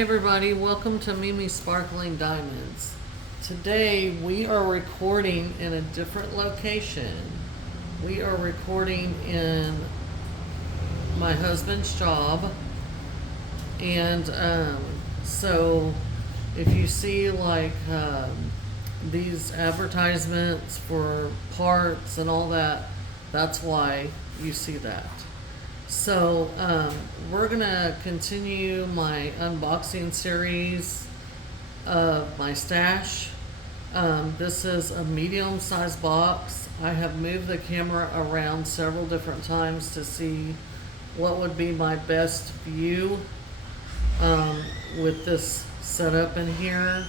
Hi everybody, welcome to Mimi Sparkling Diamonds. Today we are recording in a different location. We are recording in my husband's job, and so if you see like these advertisements for parts and all that, that's why you see that. So we're gonna continue my unboxing series of my stash. This is a medium-sized box. I have moved the camera around several different times to see what would be my best view with this setup in here.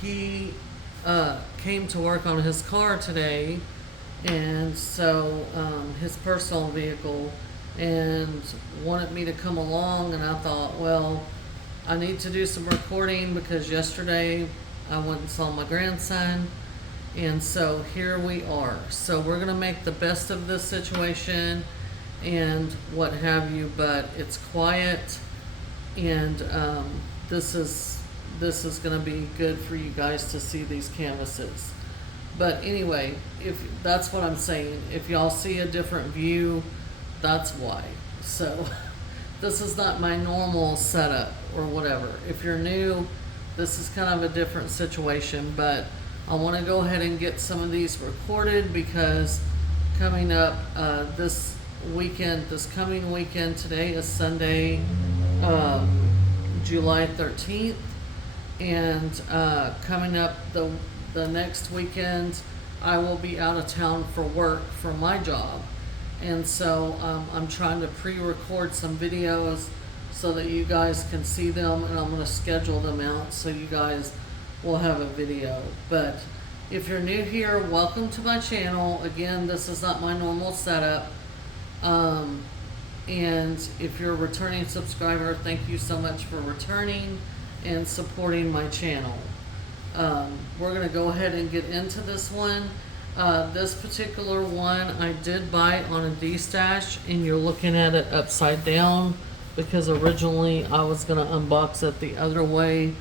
He came to work on his car today, and so his personal vehicle, and wanted me to come along, and I thought, well, I need to do some recording because yesterday I went and saw my grandson, and so here we are. So we're gonna make the best of this situation and what have you, but it's quiet, and this is gonna be good for you guys to see these canvases. But anyway, if that's what I'm saying, if y'all see a different view, that's why. So this is not my normal setup or whatever. If you're new, this is kind of a different situation, but I want to go ahead and get some of these recorded because coming up this coming weekend, today is Sunday, July 13th, and coming up the next weekend, I will be out of town for work for my job. And so I'm trying to pre-record some videos so that you guys can see them, and I'm going to schedule them out so you guys will have a video. But if you're new here, welcome to my channel. Again, this is not my normal setup. And if you're a returning subscriber, thank you so much for returning and supporting my channel. We're going to go ahead and get into this one. This particular one I did buy on a D-stash, and you're looking at it upside down because originally I was going to unbox it the other way,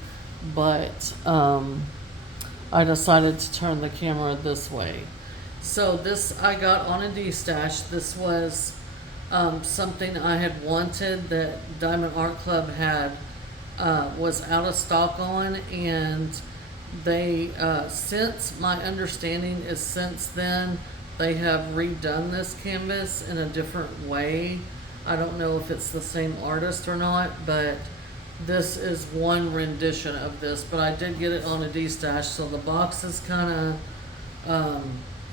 but I decided to turn the camera this way. So this I got on a D-stash. This was something I had wanted that Diamond Art Club had was out of stock on, and they since my understanding is since then they have redone this canvas in a different way. I don't know if it's the same artist or not, but this is one rendition of this, but I did get it on a D-stash, so the box is kind of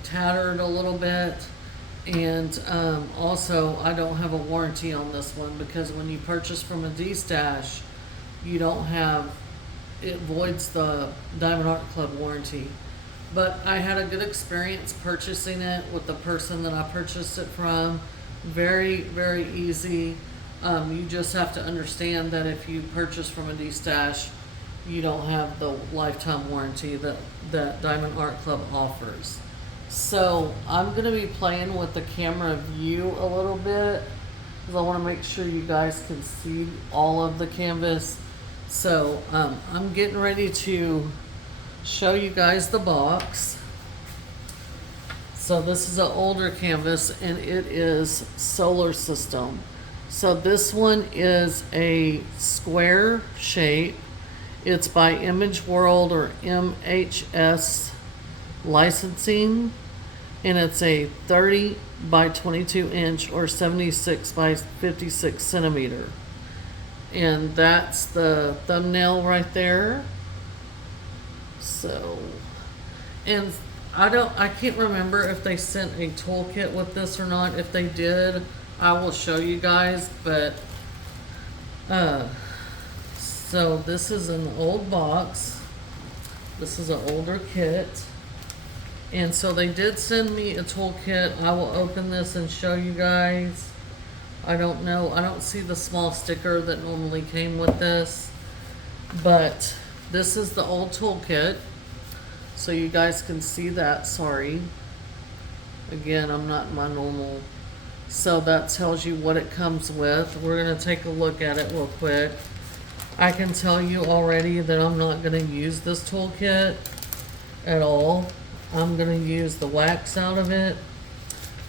tattered a little bit, and also I don't have a warranty on this one because when you purchase from a D-stash, you don't have, it voids the Diamond Art Club warranty. But I had a good experience purchasing it with the person that I purchased it from. Very, very easy. You just have to understand that if you purchase from a D-stash, you don't have the lifetime warranty that Diamond Art Club offers. So I'm going to be playing with the camera view a little bit because I want to make sure you guys can see all of the canvas. So I'm getting ready to show you guys the box. So this is an older canvas, and it is solar system. So this one is a square shape. It's by Image World or MHS licensing, and it's a 30 by 22 inch or 76 by 56 centimeter. And that's the thumbnail right there. So, and I can't remember if they sent a toolkit with this or not. If they did, I will show you guys, but so this is an old box. This is an older kit. And so they did send me a toolkit. I will open this and show you guys. I don't know, I don't see the small sticker that normally came with this, but this is the old toolkit, so you guys can see that. Sorry, again, I'm not in my normal So that tells you what it comes with. We're gonna take a look at it real quick. I can tell you already that I'm not gonna use this toolkit at all. I'm gonna use the wax out of it.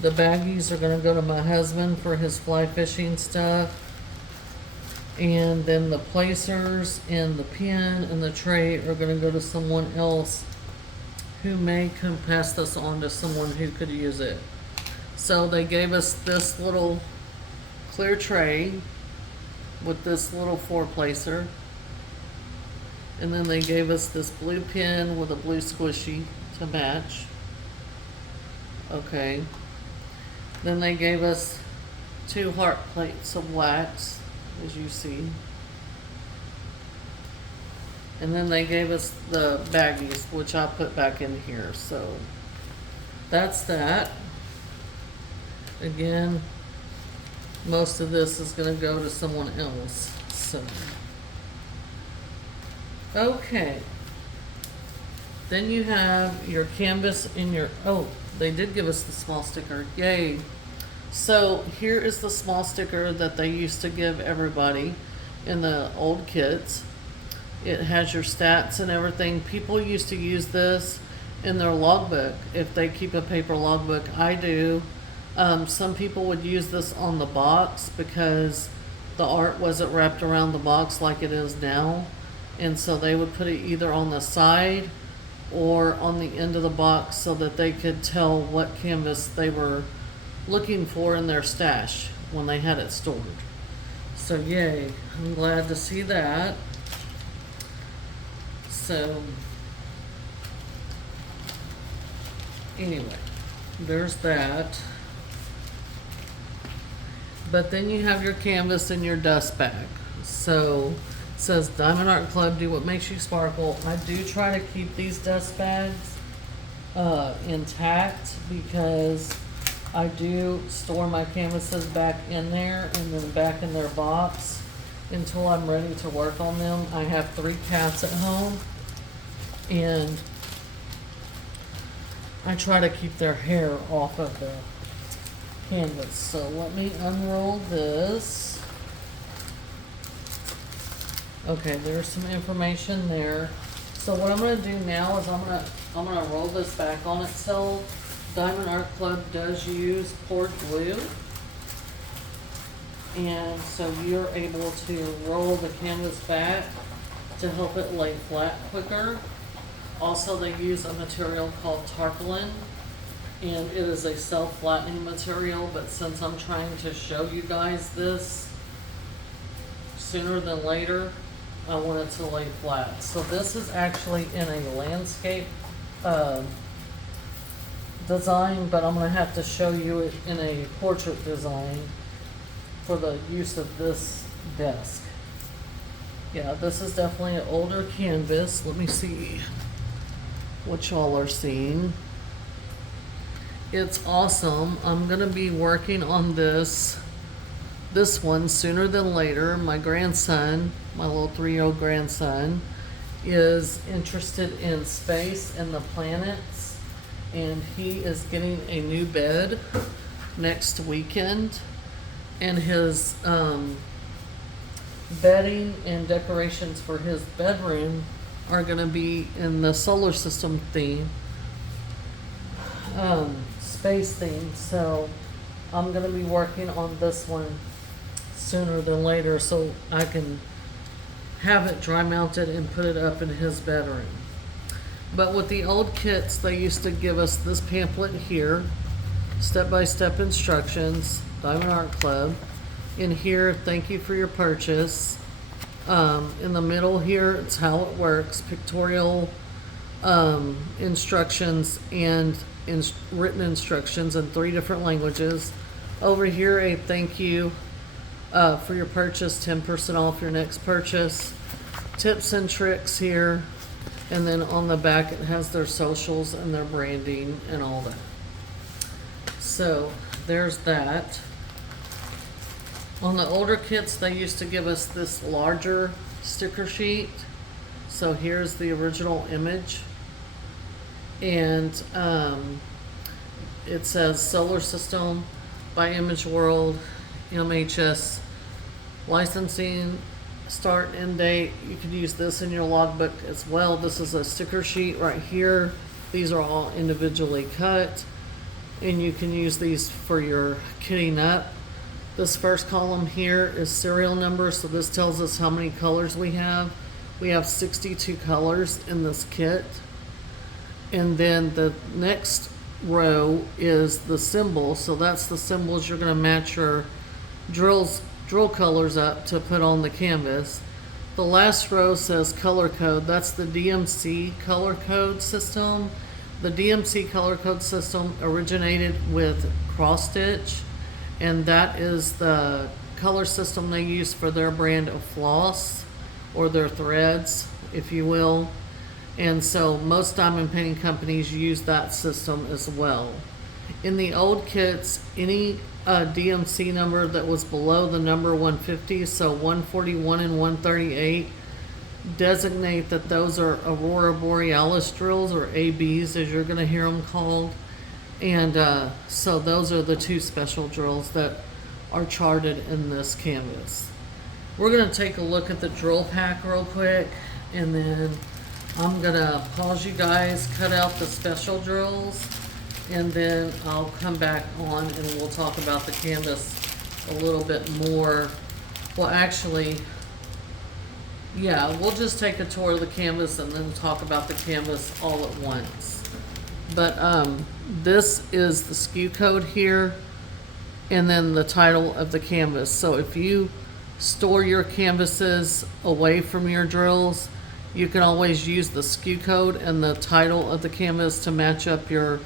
The baggies are gonna go to my husband for his fly fishing stuff. And then the placers and the pin and the tray are gonna go to someone else who may come pass this on to someone who could use it. So they gave us this little clear tray with this little 4-placer. And then they gave us this blue pin with a blue squishy to match. Okay. Then they gave us 2 heart plates of wax, as you see. And then they gave us the baggies, which I put back in here. So that's that. Again, most of this is going to go to someone else. So, okay. Then you have your canvas in your, oh, they did give us the small sticker. Yay. So here is the small sticker that they used to give everybody in the old kits. It has your stats and everything. People used to use this in their logbook if they keep a paper logbook. I do. Some people would use this on the box because the art wasn't wrapped around the box like it is now. And so they would put it either on the side or on the end of the box so that they could tell what canvas they were looking for in their stash when they had it stored. So yay, I'm glad to see that. So anyway, there's that. But then you have your canvas in your dust bag. So it says Diamond Art Club, do what makes you sparkle. I do try to keep these dust bags intact because I do store my canvases back in there and then back in their box until I'm ready to work on them. I have 3 cats at home and I try to keep their hair off of the canvas. So let me unroll this. Okay, there's some information there. So what I'm going to do now is I'm going to roll this back on itself. Diamond Art Club does use poured glue, and so you're able to roll the canvas back to help it lay flat quicker. Also, they use a material called tarpaulin, and it is a self-flattening material, but since I'm trying to show you guys this sooner than later, I want it to lay flat. So this is actually in a landscape design, but I'm going to have to show you it in a portrait design for the use of this desk. Yeah, this is definitely an older canvas. Let me see what y'all are seeing. It's awesome. I'm going to be working on this one sooner than later. My grandson, my little 3-year-old grandson, is interested in space and the planets, and he is getting a new bed next weekend, and his bedding and decorations for his bedroom are going to be in the solar system theme, space theme. So I'm going to be working on this one sooner than later so I can have it dry mounted and put it up in his bedroom. But with the old kits, they used to give us this pamphlet here, step-by-step instructions, Diamond Art Club. In here, thank you for your purchase. In the middle here, it's how it works, pictorial instructions and written instructions in 3 different languages. Over here, a thank you for your purchase, 10% off your next purchase. Tips and tricks here. And then on the back, it has their socials and their branding and all that. So there's that. On the older kits, they used to give us this larger sticker sheet. So here's the original image. And it says solar system, by Image World, MHS licensing, start and end date. You can use this in your logbook as well. This is a sticker sheet right here. These are all individually cut, and you can use these for your kitting up. This first column here is serial number, so this tells us how many colors we have. We have 62 colors in this kit. And then the next row is the symbol, so that's the symbols you're going to match your drill colors up to put on the canvas. The last row says color code. That's the DMC color code system. The DMC color code system originated with cross stitch, and that is the color system they use for their brand of floss, or their threads, if you will. And so most diamond painting companies use that system as well. In the old kits, any DMC number that was below the number 150, so 141 and 138, designate that those are Aurora Borealis drills, or ABs as you're going to hear them called. And so those are the two special drills that are charted in this canvas. We're going to take a look at the drill pack real quick, and then I'm going to pause you guys, cut out the special drills, and then I'll come back on and we'll talk about the canvas a little bit more. Well, actually, yeah, we'll just take a tour of the canvas and then talk about the canvas all at once. But this is the SKU code here, and then the title of the canvas. So if you store your canvases away from your drills, you can always use the SKU code and the title of the canvas to match up your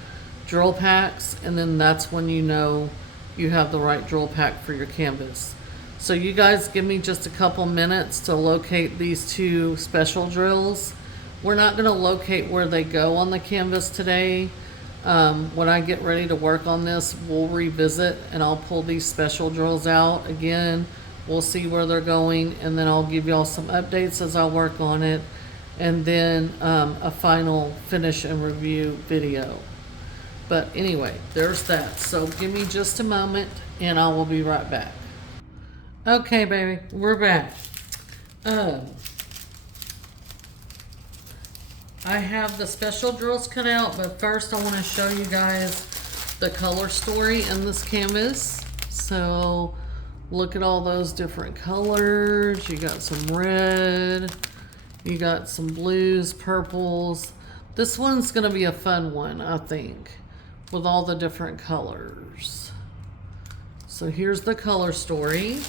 drill packs, and then that's when you know you have the right drill pack for your canvas. So you guys give me just a couple minutes to locate these two special drills. We're not going to locate where they go on the canvas today. When I get ready to work on this, we'll revisit and I'll pull these special drills out again. We'll see where they're going, and then I'll give y'all some updates as I work on it, and then a final finish and review video. But anyway, there's that. So give me just a moment and I will be right back. Okay, baby, we're back. I have the special drills cut out, but first I want to show you guys the color story in this canvas. So look at all those different colors. You got some red, you got some blues, purples. This one's going to be a fun one, I think, with all the different colors. So here's the color story,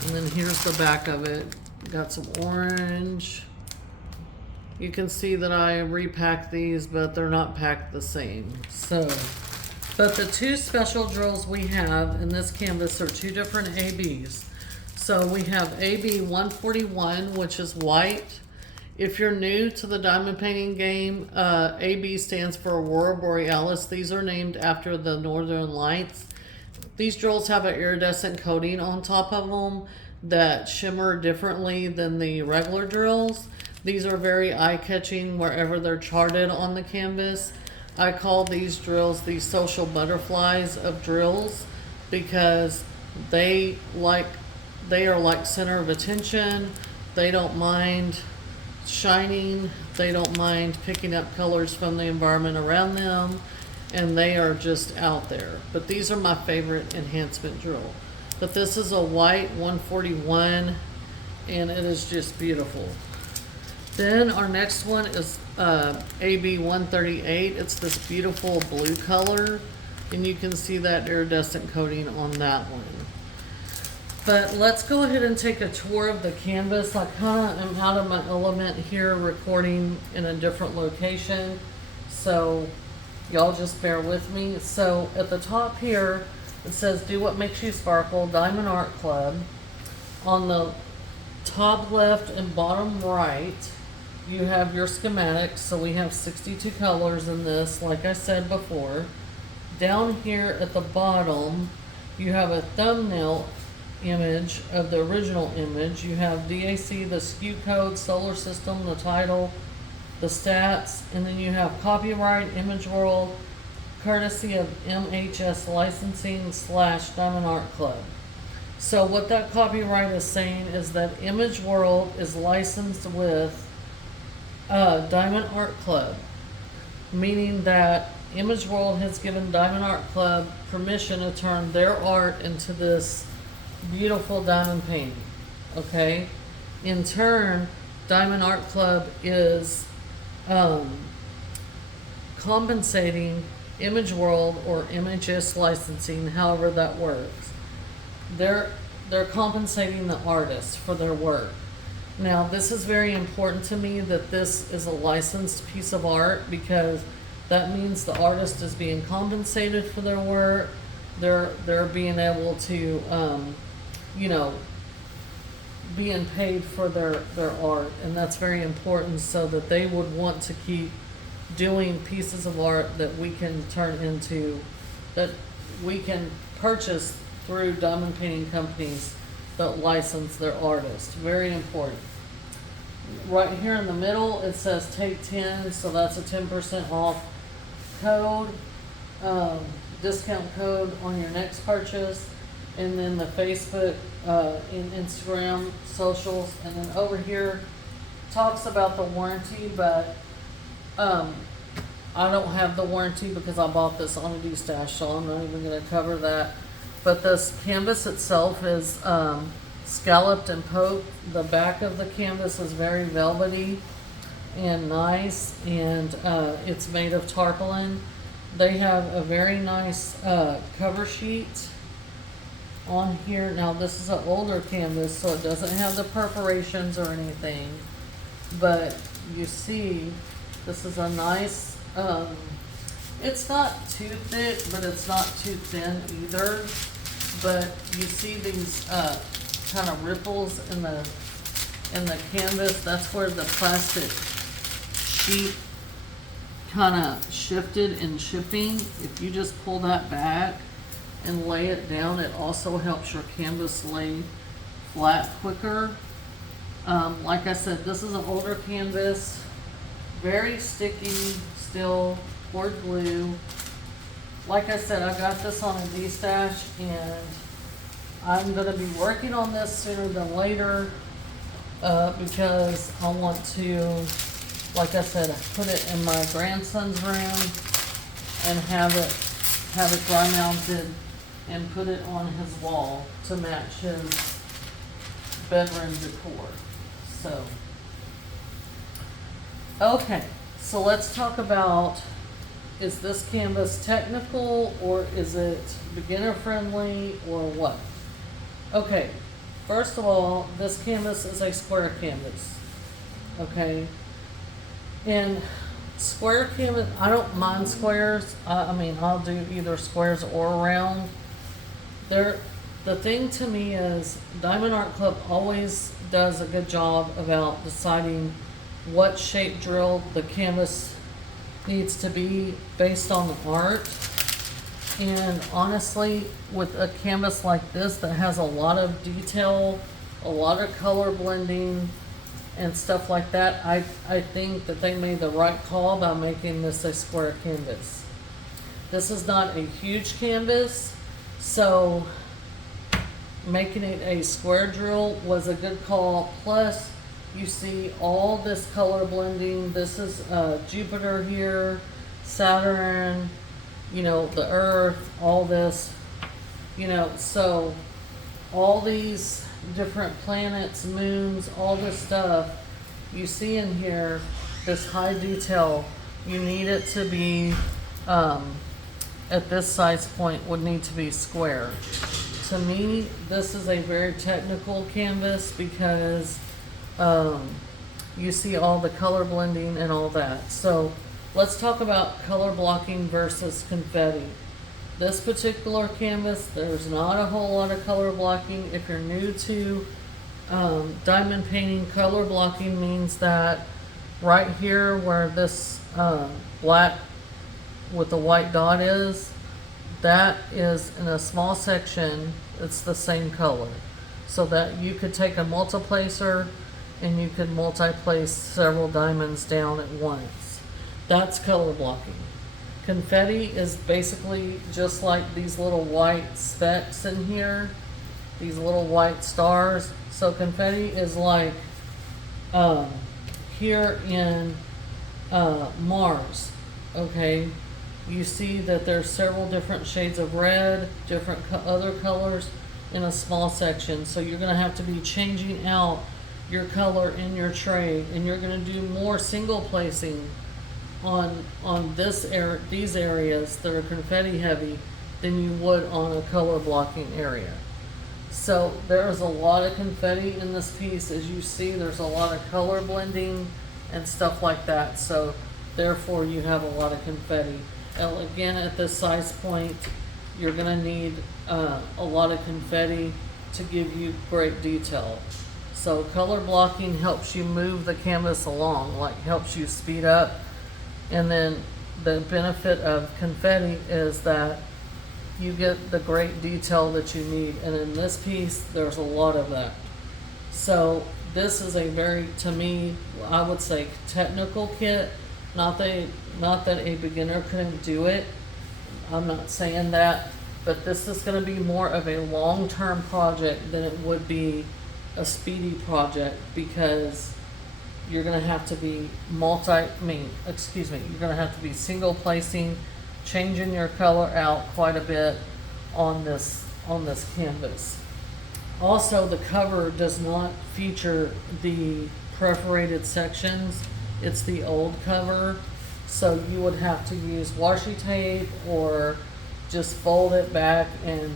and then here's the back of it. Got some orange. You can see that I repacked these, but they're not packed the same. So, but the two special drills we have in this canvas are two different ABs. So we have AB 141, which is white. If you're new to the diamond painting game, AB stands for Aurora Borealis. These are named after the northern lights. These drills have an iridescent coating on top of them that shimmer differently than the regular drills. These are very eye-catching wherever they're charted on the canvas. I call these drills the social butterflies of drills because they are like center of attention. They don't mind shining. They don't mind picking up colors from the environment around them, and they are just out there. But these are my favorite enhancement drill. But this is a white 141, and it is just beautiful. Then our next one is AB 138. It's this beautiful blue color, and you can see that iridescent coating on that one. But let's go ahead and take a tour of the canvas. I kind of am out of my element here, recording in a different location, so y'all just bear with me. So at the top here, it says Do What Makes You Sparkle, Diamond Art Club. On the top left and bottom right, you have your schematics. So we have 62 colors in this, like I said before. Down here at the bottom, you have a thumbnail image of the original image. You have DAC, the SKU code, solar system, the title, the stats, and then you have copyright, Image World, courtesy of MHS Licensing / Diamond Art Club. So what that copyright is saying is that Image World is licensed with Diamond Art Club, meaning that Image World has given Diamond Art Club permission to turn their art into this beautiful diamond painting. Okay? In turn, Diamond Art Club is compensating Image World or MHS Licensing, however that works. They're compensating the artist for their work. Now, this is very important to me that this is a licensed piece of art, because that means the artist is being compensated for their work. They're being able to, being paid for their art, and that's very important, so that they would want to keep doing pieces of art that we can turn into, that we can purchase through diamond painting companies that license their artists. Very important. Right here in the middle, it says take 10, so that's a 10% off code, discount code on your next purchase. And then the Facebook and Instagram socials. And then over here talks about the warranty, but I don't have the warranty because I bought this on a D-Stash, so I'm not even going to cover that. But this canvas itself is scalloped and poked. The back of the canvas is very velvety and nice, and it's made of tarpaulin. They have a very nice cover sheet on here. Now, this is an older canvas, so it doesn't have the perforations or anything, but you see this is a nice, it's not too thick, but it's not too thin either. But you see these kind of ripples in the canvas. That's where the plastic sheet kind of shifted in shipping. If you just pull that back and lay it down, it also helps your canvas lay flat quicker. Like I said, this is an older canvas, very sticky still, poured glue. Like I said, I got this on a D-Stash, and I'm going to be working on this sooner than later because I want to, like I said, put it in my grandson's room and have it dry mounted and put it on his wall to match his bedroom decor. So, okay, so let's talk about, is this canvas technical or is it beginner friendly or what? Okay, first of all, this canvas is a square canvas, okay? And square canvas, I don't mind squares. I mean, I'll do either squares or round. The thing to me is Diamond Art Club always does a good job about deciding what shape drill the canvas needs to be based on the art. And honestly, with a canvas like this that has a lot of detail, a lot of color blending and stuff like that, I think that they made the right call by making this a square canvas. This is not a huge canvas, so making it a square drill was a good call. Plus, you see all this color blending. This is Jupiter here, Saturn, you know, the Earth, all this, you know, so all these different planets, moons, all this stuff you see in here, this high detail, you need it to be, at this size point, would need to be square. To me, this is a very technical canvas because you see all the color blending and all that. So let's talk about color blocking versus confetti. This particular canvas, there's not a whole lot of color blocking. If you're new to diamond painting, color blocking means that right here where this black with the white dot is, that is in a small section, it's the same color. So that you could take a multiplacer and you could multi-place several diamonds down at once. That's color blocking. confetti is basically just like these little white specks in here, these little white stars. So confetti is like here in Mars, okay? You see that there's several different shades of red, different other colors in a small section. So you're going to have to be changing out your color in your tray, and you're going to do more single placing on these areas that are confetti heavy than you would on a color blocking area. So there's a lot of confetti in this piece. As you see, there's a lot of color blending and stuff like that. So therefore you have a lot of confetti. And again, at this size point, you're gonna need a lot of confetti to give you great detail. So color blocking helps you move the canvas along, like helps you speed up. And then the benefit of confetti is that you get the great detail that you need. And in this piece, there's a lot of that. So this is a very, to me, I would say technical kit. Not that a beginner couldn't do it. I'm not saying that, but this is going to be more of a long-term project than it would be a speedy project, because you're going to have to be you're going to have to be single placing, changing your color out quite a bit on this canvas. Also, the cover does not feature the perforated sections. It's the old cover, so you would have to use washi tape or just fold it back and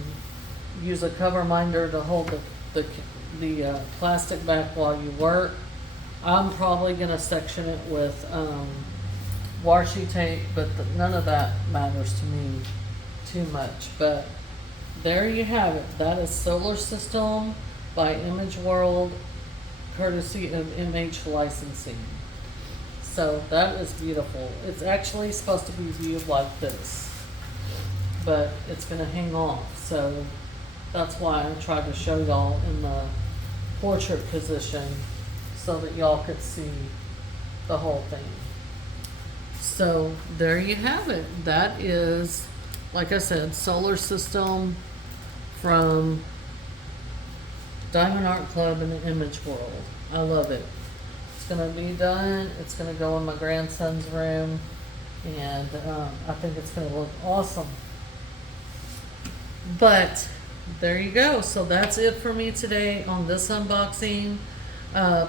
use a cover minder to hold the plastic back while you work. I'm probably going to section it with washi tape, but none of that matters to me too much. But there you have it. That is Solar System by Image World, courtesy of MH Licensing. So that is beautiful. It's actually supposed to be viewed like this, but it's going to hang off. So that's why I tried to show y'all in the portrait position so that y'all could see the whole thing. So there you have it. That is, like I said, Solar System from Diamond Art Club in the Image World. I love it. It's gonna be done. It's gonna go in my grandson's room, and I think it's gonna look awesome. But there you go. So that's it for me today on this unboxing.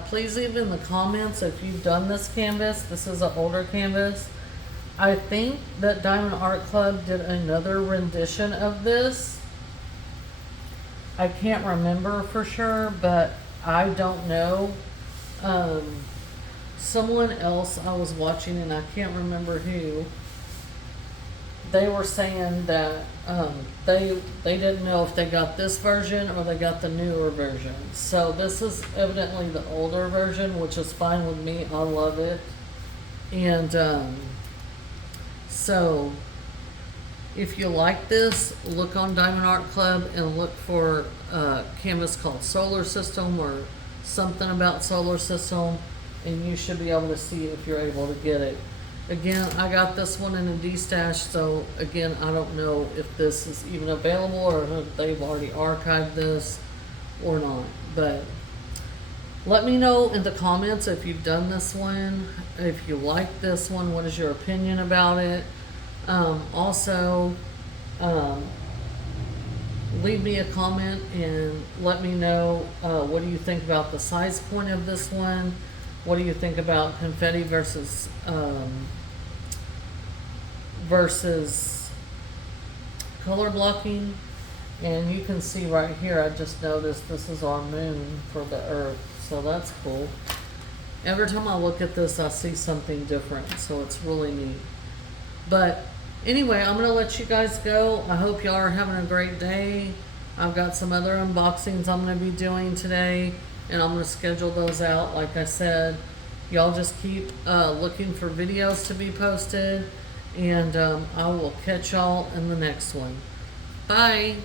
Please leave in the comments if you've done this canvas. This is an older canvas. I think that Diamond Art Club did another rendition of this. I can't remember for sure, but I don't know. Someone else I was watching, and I can't remember who, they were saying that they didn't know if they got this version or they got the newer version. So this is evidently the older version, which is fine with me. I love it. And so if you like this, look on Diamond Art Club and look for a canvas called Solar System or something about Solar System, and you should be able to see if you're able to get it. Again, I got this one in a D-stash, so again, I don't know if this is even available or if they've already archived this or not. But let me know in the comments if you've done this one, if you like this one, what is your opinion about it. Also, leave me a comment and let me know what do you think about the size point of this one. What do you think about confetti versus color blocking? And you can see right here, I just noticed this is our moon for the Earth, so that's cool. Every time I look at this, I see something different, so it's really neat. But anyway, I'm going to let you guys go. I hope y'all are having a great day. I've got some other unboxings I'm going to be doing today, and I'm going to schedule those out. Like I said, y'all just keep looking for videos to be posted, and I will catch y'all in the next one. Bye.